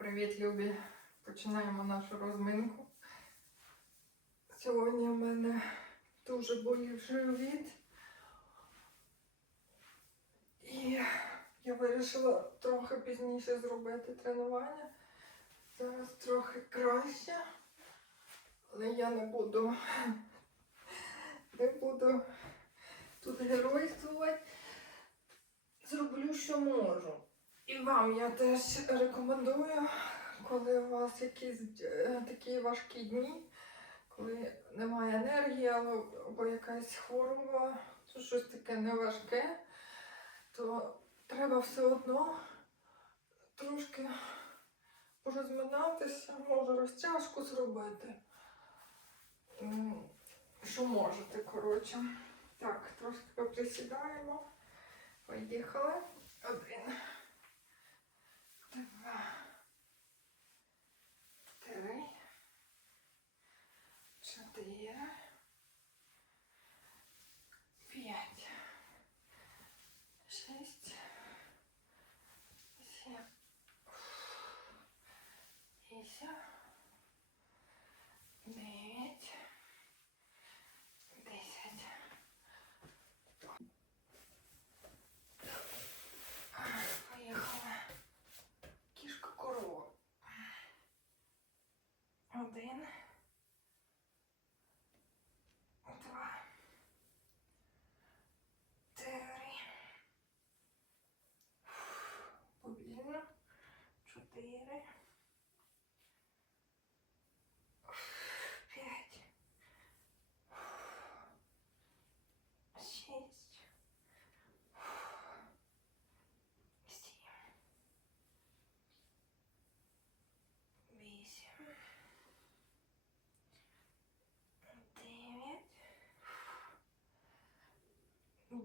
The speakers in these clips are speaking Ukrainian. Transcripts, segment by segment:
привіт, любі! Починаємо нашу розминку. Сьогодні в мене дуже болів живіт. І я вирішила трохи пізніше зробити тренування. Зараз трохи краще, але я не буду, не буду тут геройствувати. Зроблю, що можу. І вам я теж рекомендую, коли у вас якісь е, такі важкі дні, коли немає енергії або, якась хвороба, то щось таке неважке, то треба все одно трошки порозминатися, може розтяжку зробити. Що можете, коротше. Так, трошки поприсідаємо. Поїхали. Один. Два. Три. Чотири. П'ять. Шість. Сім. Вісім. Дев'ять. Десять. Поїхали. Кішка корова. Один.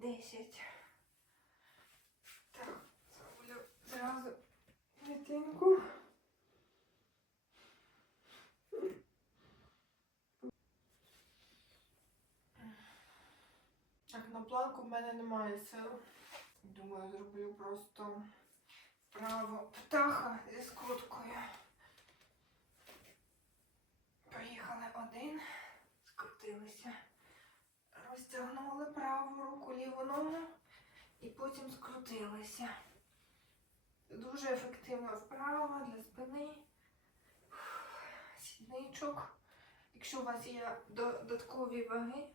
10. Так, зроблю зразу клітинку. Так, на планку в мене немає сил. Думаю, зроблю просто вправо птаха зі скруткою. Поїхали один, скрутилися. Розтягнули праву руку, ліву ногу і потім скрутилися. Дуже ефективна вправа для спини, сідничок. Якщо у вас є додаткові ваги,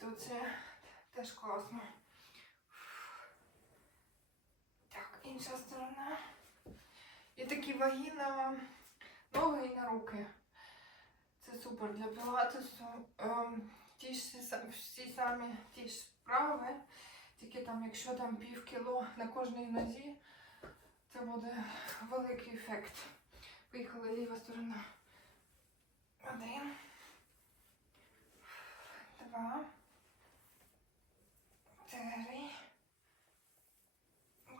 то це теж класно. Так, інша сторона. І такі ваги на ноги і на руки. Це супер для пілатесу. Ті ж всі самі ті ж вправи, тільки там, якщо там пів кіло на кожній нозі, це буде великий ефект. Поїхала ліва сторона. Один. Два. Три.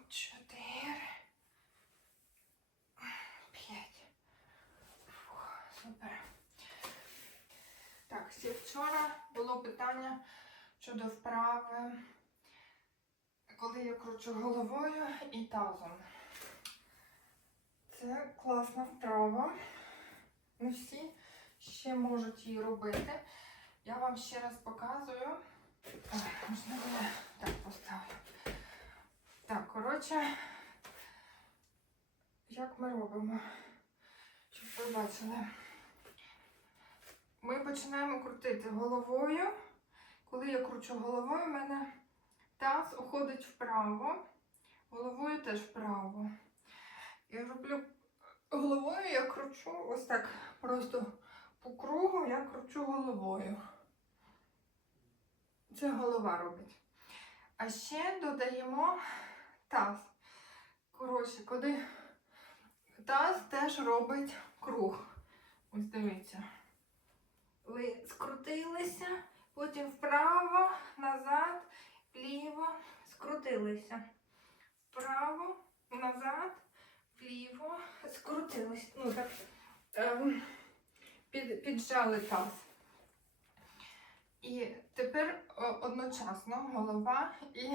Чотири. П'ять. Супер. Так, ще вчора було питання щодо вправи, коли я кручу головою і тазом. Це класна вправа. Не всі ще можуть її робити. Я вам ще раз показую. Ой, можливо, я так поставлю. Так, коротше, як ми робимо, щоб ви бачили. Ми починаємо крутити головою. Коли я кручу головою, у мене таз уходить вправо, головою теж вправо. Я роблю головою, я кручу ось так просто по кругу я кручу головою. Це голова робить. А ще додаємо таз. Коротше, коли таз теж робить круг. Ось дивіться. Ви скрутилися, потім вправо, назад, вліво, скрутилися. Вправо, назад, вліво, скрутилися. Ну так, ем, під, піджали таз. І тепер одночасно голова і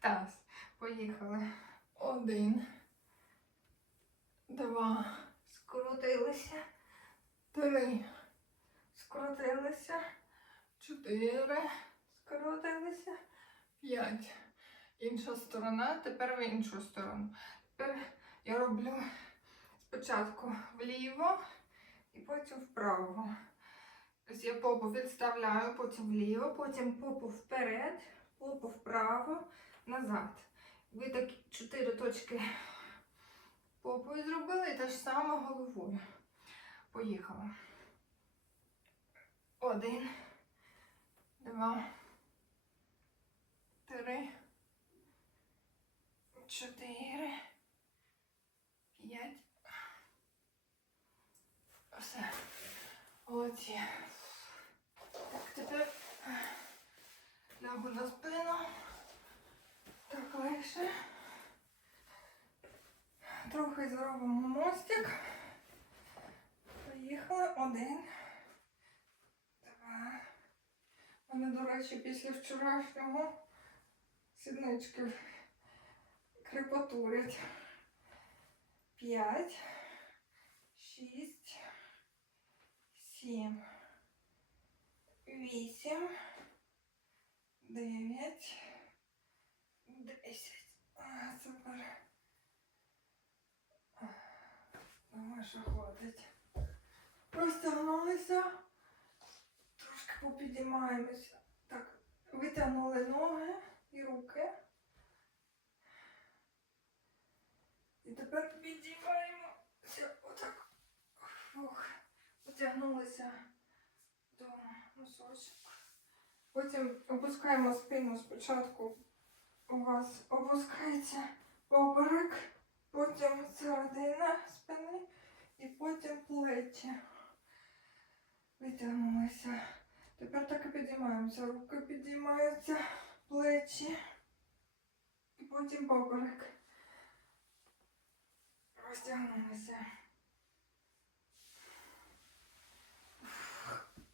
таз. Поїхали. Один, два. Два. Скрутилися. Три. Скрутилися. Чотири. Скрутилися. П'ять. Інша сторона, тепер в іншу сторону. Тепер я роблю спочатку вліво і потім вправо. Ось я попу відставляю, потім вліво, потім попу вперед, попу вправо, назад. Ви такі чотири точки попою зробили і те ж саме головою. Поїхала. Один, два, три, чотири, п'ять. Все. Молодці. Так, тепер лягу на спину. Так легше. Трохи зробимо мостик. Поїхали. Один. Два. У мене, до речі, після вчорашнього сіднички крепатурять. П'ять. Шість. Сім. Вісім. Дев'ять. Десять. Супер. Думаю, що хватить. Розтягнулися. Попідіймаємося. Так, витягнули ноги і руки. І тепер підіймаємося. Отак. Фух. Потягнулися до носочок. Потім опускаємо спину спочатку. У вас опускається поперек, потім середина спини і потім плечі. Витягнулися. Тепер так і підіймаємося. Руки підіймаються, плечі і потім поперек. Розтягнулися.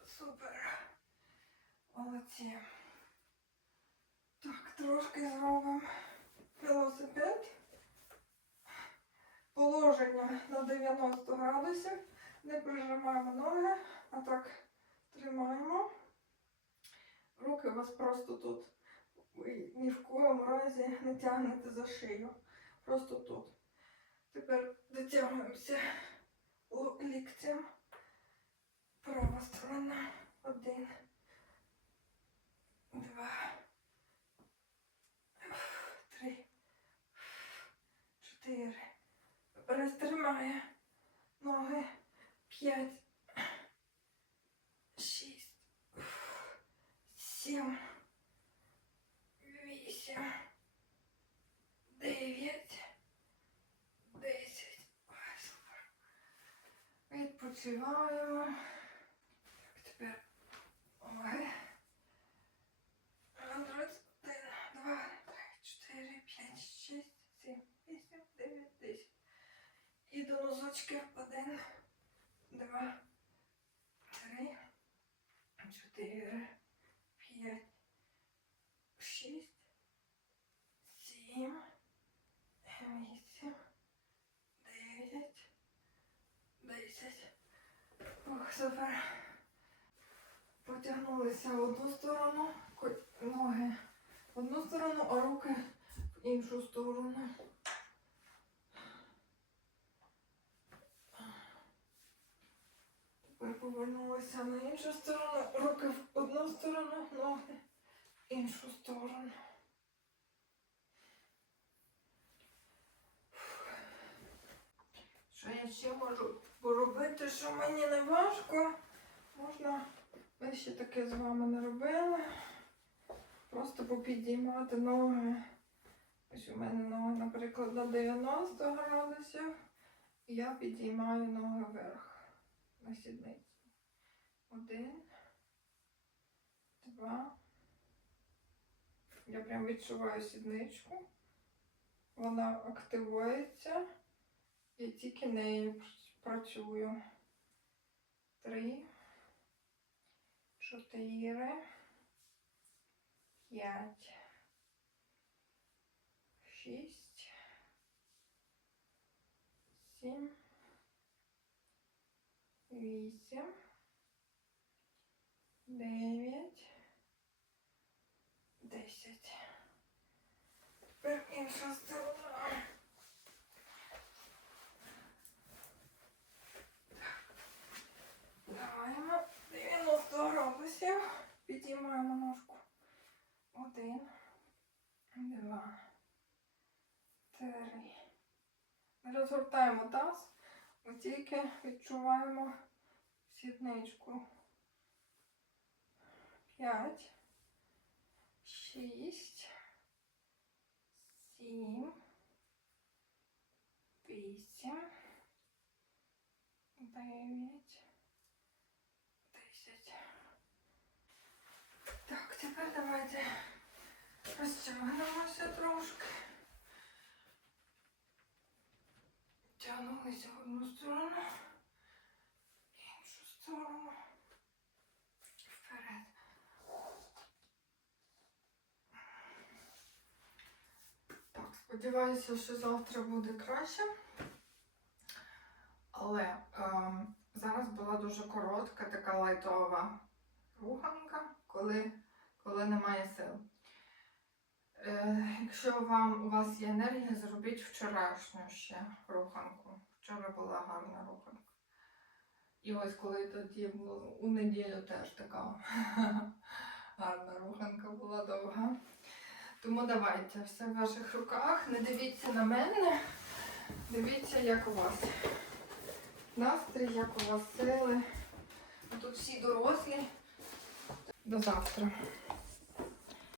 Супер. Молодці. Так, трошки зробимо велосипед. Положення на 90 градусів. Не прижимаємо ноги, а так тримаємо. Руки у вас просто тут. Ви ні в коєму разі не тягнете за шию. Просто тут. Тепер дотягуємося ліктем. Права сторона. Один. Два. Три. Чотири. Розтримає ноги. П'ять. Шість. Сім. Вісім. Дев'ять. Десять. Ой, супер. Відпочиваємо. Так, тепер ой. Раз, два, три, чотири, п'ять, шість, сім, вісім, дев'ять, десять. І до носочки один, два, три, чотири, п'ять, шість, сім, вісім, дев'ять, десять. Ох, супер. Потягнулися в одну сторону, ноги в одну сторону, а руки в іншу сторону. Тепер повернулися на іншу сторону, руки в одну сторону, ноги в іншу сторону. Що я ще можу поробити, що мені не важко. Можна, ми ще таке з вами не робили. Просто попідіймати ноги. Ось у мене ноги, наприклад, на 90 градусів. І я підіймаю ноги вверх на сідниці. Один, два. Я прям відчуваю сідничку. Вона активується. Я тільки нею працюю. Три, чотири, п'ять, шість, сім, вісім, дев'ять, десять. Тепер інша сторона. Даваємо 90 градусів. Підіймаємо ножку. Один, два, три. Розгортаємо таз, ми тільки відчуваємо сідничку. П'ять, шість, сім, вісім, дев'ять, десять. Так, тепер давайте розтягнемося трошки. Тягнулися в одну сторону, іншу сторону. Вперед. Так, сподіваюся, що завтра буде краще. Але ем, зараз була дуже коротка така лайтова руханка, коли, коли немає сил. Е, якщо вам, у вас є енергія, зробіть вчорашню ще руханку. Вчора була гарна руханка. І ось коли тоді було, у неділю теж така гарна руханка була довга. Тому давайте, все в ваших руках. Не дивіться на мене, дивіться, як у вас настрій, як у вас сили. Тут всі дорослі. До завтра.